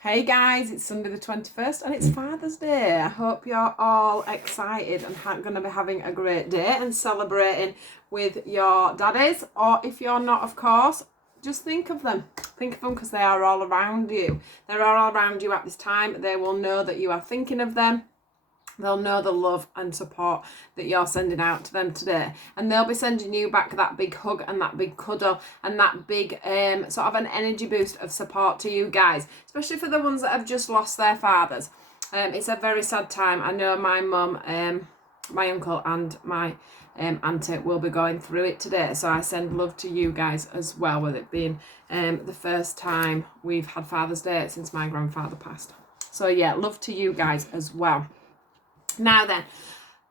Hey guys, it's Sunday the 21st and it's Father's Day. I hope you're all excited and going to be having a great day and celebrating with your daddies. Or if you're not, of course, just think of them. Think of them because they are all around you. They're all around you at this time. They will know that you are thinking of them. They'll know the love and support that you're sending out to them today. And they'll be sending you back that big hug and that big cuddle and that big sort of an energy boost of support to you guys. Especially for the ones that have just lost their fathers. It's a very sad time. I know my mum, my uncle and my auntie will be going through it today. So I send love to you guys as well, with it being the first time we've had Father's Day since my grandfather passed. So yeah, love to you guys as well. Now then,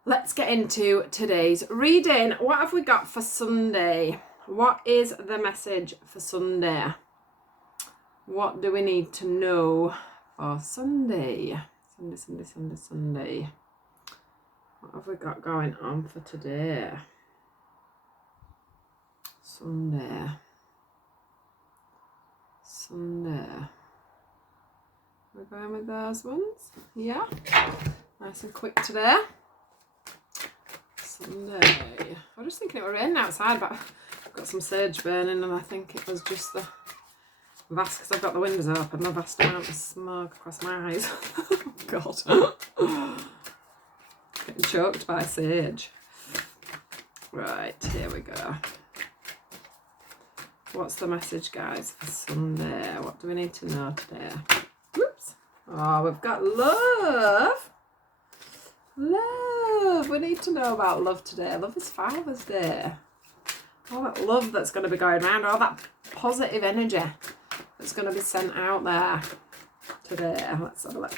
let's get into today's reading. What have we got for Sunday? What is the message for Sunday? What do we need to know for Sunday? Sunday. What have we got going on for today? Sunday. We're going with those ones? Yeah. Nice and quick today. Sunday. I was just thinking it was raining outside, but I've got some sage burning and I think it was just the vast, because I've got the windows open, the vast amount of smoke across my eyes. Oh God. Getting choked by sage. Right, here we go. What's the message, guys, for Sunday? What do we need to know today? Whoops. Oh, we've got love. Love. We need to know about love today. Love is Father's Day. All that love that's going to be going around, all that positive energy that's going to be sent out there today. Let's have a look.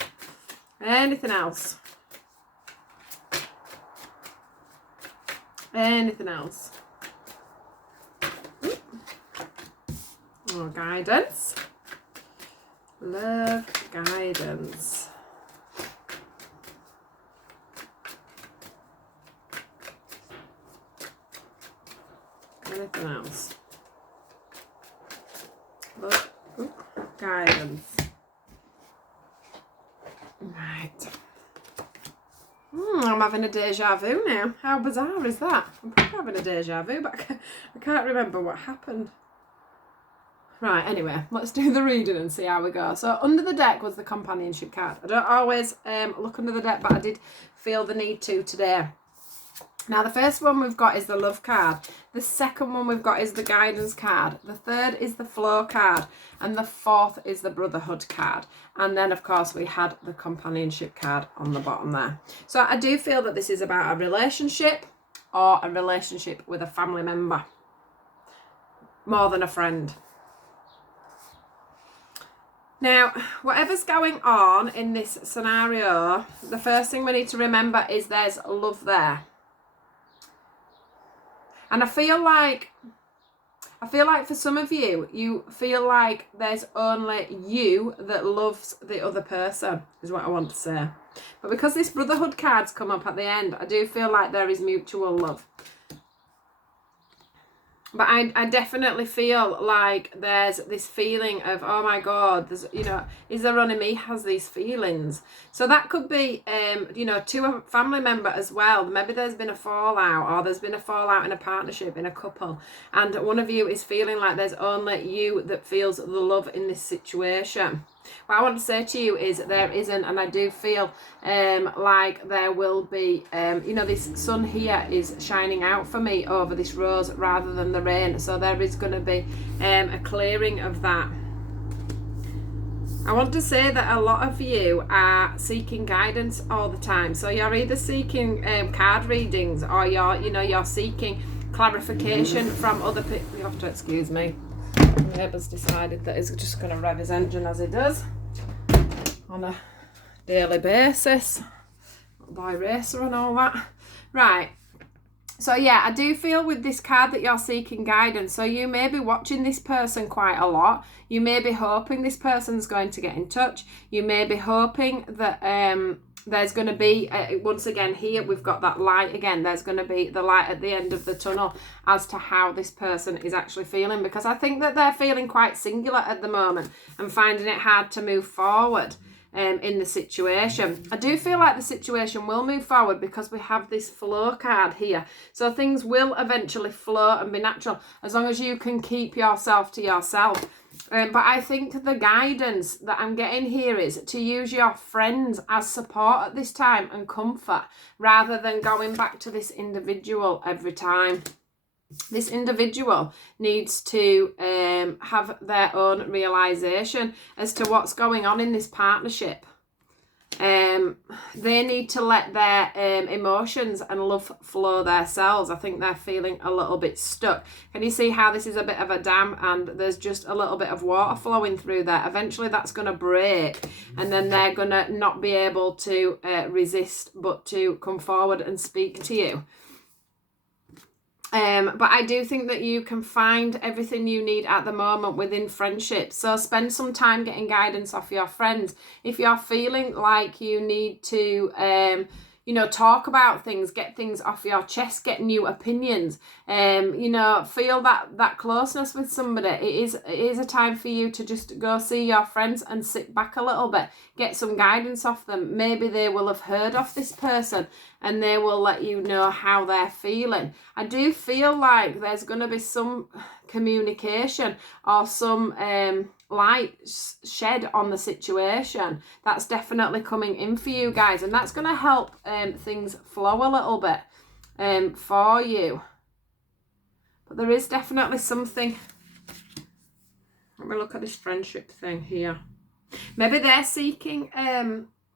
Anything else? Anything else? Oh, guidance. Love, guidance. Anything else? Love, guidance. Right. I'm having a deja vu now. How bizarre is that? I'm probably having a deja vu, but I can't remember what happened. Right, anyway, let's do the reading and see how we go. So under the deck was the companionship card. I don't always look under the deck, but I did feel the need to today. Now, the first one we've got is the love card. The second one we've got is the guidance card. The third is the flow card. And the fourth is the brotherhood card. And then, of course, we had the companionship card on the bottom there. So I do feel that this is about a relationship or a relationship with a family member. More than a friend. Now, whatever's going on in this scenario, the first thing we need to remember is there's love there. And I feel like for some of you, you feel like there's only you that loves the other person, is what I want to say. But because this brotherhood card's come up at the end, I do feel like there is mutual love. But I definitely feel like there's this feeling of, oh my God, there's, is there only me has these feelings? So that could be, to a family member as well. Maybe there's been a fallout, or there's been a fallout in a partnership, in a couple. And one of you is feeling like there's only you that feels the love in this situation. What I want to say to you is there isn't, and I do feel like there will be, this sun here is shining out for me over this rose rather than the rain. So there is going to be a clearing of that. I want to say that a lot of you are seeking guidance all the time. So you're either seeking card readings, or you're seeking clarification from other people. You have to excuse me. The neighbour's decided that he's just going to rev his engine as he does on a daily basis. Little boy racer and all that. Right. So yeah, I do feel with this card that you're seeking guidance. So you may be watching this person quite a lot. You may be hoping this person's going to get in touch. You may be hoping that there's going to be, once again here, we've got that light again. There's going to be the light at the end of the tunnel as to how this person is actually feeling. Because I think that they're feeling quite singular at the moment and finding it hard to move forward. In the situation. I do feel like the situation will move forward because we have this flow card here. So things will eventually flow and be natural as long as you can keep yourself to yourself. But I think the guidance that I'm getting here is to use your friends as support at this time and comfort rather than going back to this individual every time. This individual needs to have their own realization as to what's going on in this partnership. They need to let their emotions and love flow themselves. I think they're feeling a little bit stuck. Can you see how this is a bit of a dam and there's just a little bit of water flowing through there? Eventually that's going to break and then they're going to not be able to resist but to come forward and speak to you. But I do think that you can find everything you need at the moment within friendship. So spend some time getting guidance off your friends. If you're feeling like you need to, talk about things, get things off your chest, get new opinions, feel that closeness with somebody. It is a time for you to just go see your friends and sit back a little bit, get some guidance off them. Maybe they will have heard of this person and they will let you know how they're feeling. I do feel like there's going to be some communication or some light shed on the situation. That's definitely coming in for you guys, and that's going to help things flow a little bit for you. But there is definitely something. Let me look at this friendship thing here. Maybe they're seeking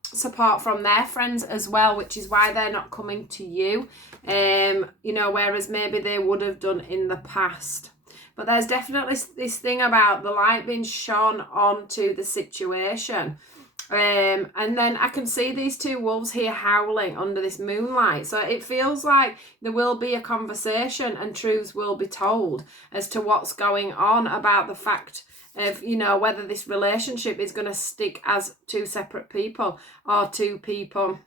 support from their friends as well, which is why they're not coming to you, whereas maybe they would have done in the past. But there's definitely this thing about the light being shone onto the situation. And then I can see these two wolves here howling under this moonlight. So it feels like there will be a conversation and truths will be told as to what's going on about the fact of, whether this relationship is going to stick as two separate people or two people,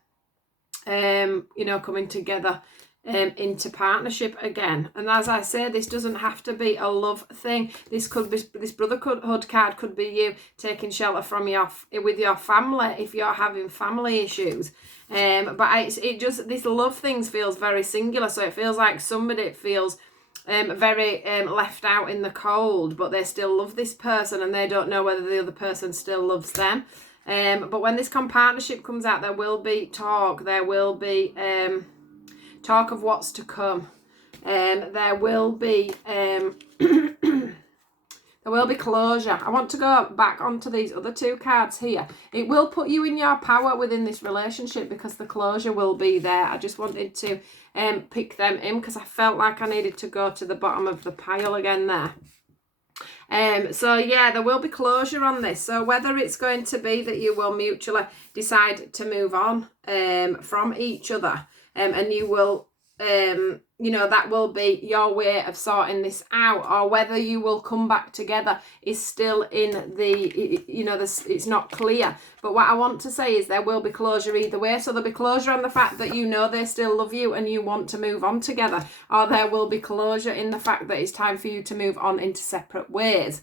coming together into partnership again. And as I say, this doesn't have to be a love thing. This brotherhood card could be you taking shelter from with your family if you're having family issues. But this love things feels very singular. So it feels like somebody feels very left out in the cold, but they still love this person and they don't know whether the other person still loves them. But when this partnership comes out, there will be talk. There will be talk of what's to come. There will be closure. I want to go back onto these other two cards here. It will put you in your power within this relationship because the closure will be there. I just wanted to pick them in because I felt like I needed to go to the bottom of the pile again there. So yeah, there will be closure on this. So whether it's going to be that you will mutually decide to move on from each other, and you will that will be your way of sorting this out, or whether you will come back together is still in the it's not clear. But what I want to say is there will be closure either way. So there'll be closure on the fact that they still love you and you want to move on together, or there will be closure in the fact that it's time for you to move on into separate ways.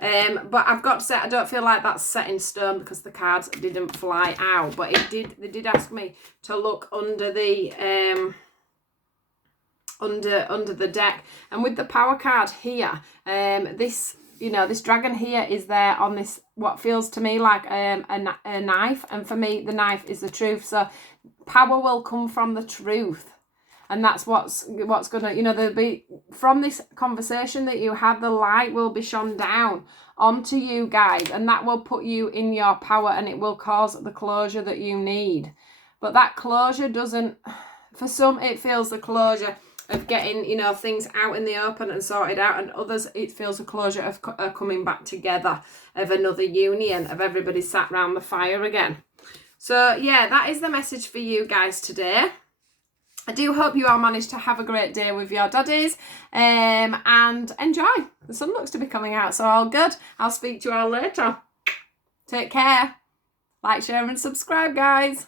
But I've got to say, I don't feel like that's set in stone because the cards didn't fly out, but they did ask me to look under the under the deck. And with the power card here, this dragon here is there on this what feels to me like a knife, and for me the knife is the truth. So power will come from the truth, and that's what's gonna there'll be from this conversation that you had, the light will be shone down onto you guys, and that will put you in your power, and it will cause the closure that you need. But that closure doesn't, for some it feels the closure of getting things out in the open and sorted out, and others it feels a closure of coming back together, of another union, of everybody sat round the fire again. So yeah, that is the message for you guys today. I do hope you all manage to have a great day with your daddies and enjoy. The sun looks to be coming out, so all good. I'll speak to you all later. Take care. Like, share and subscribe, guys.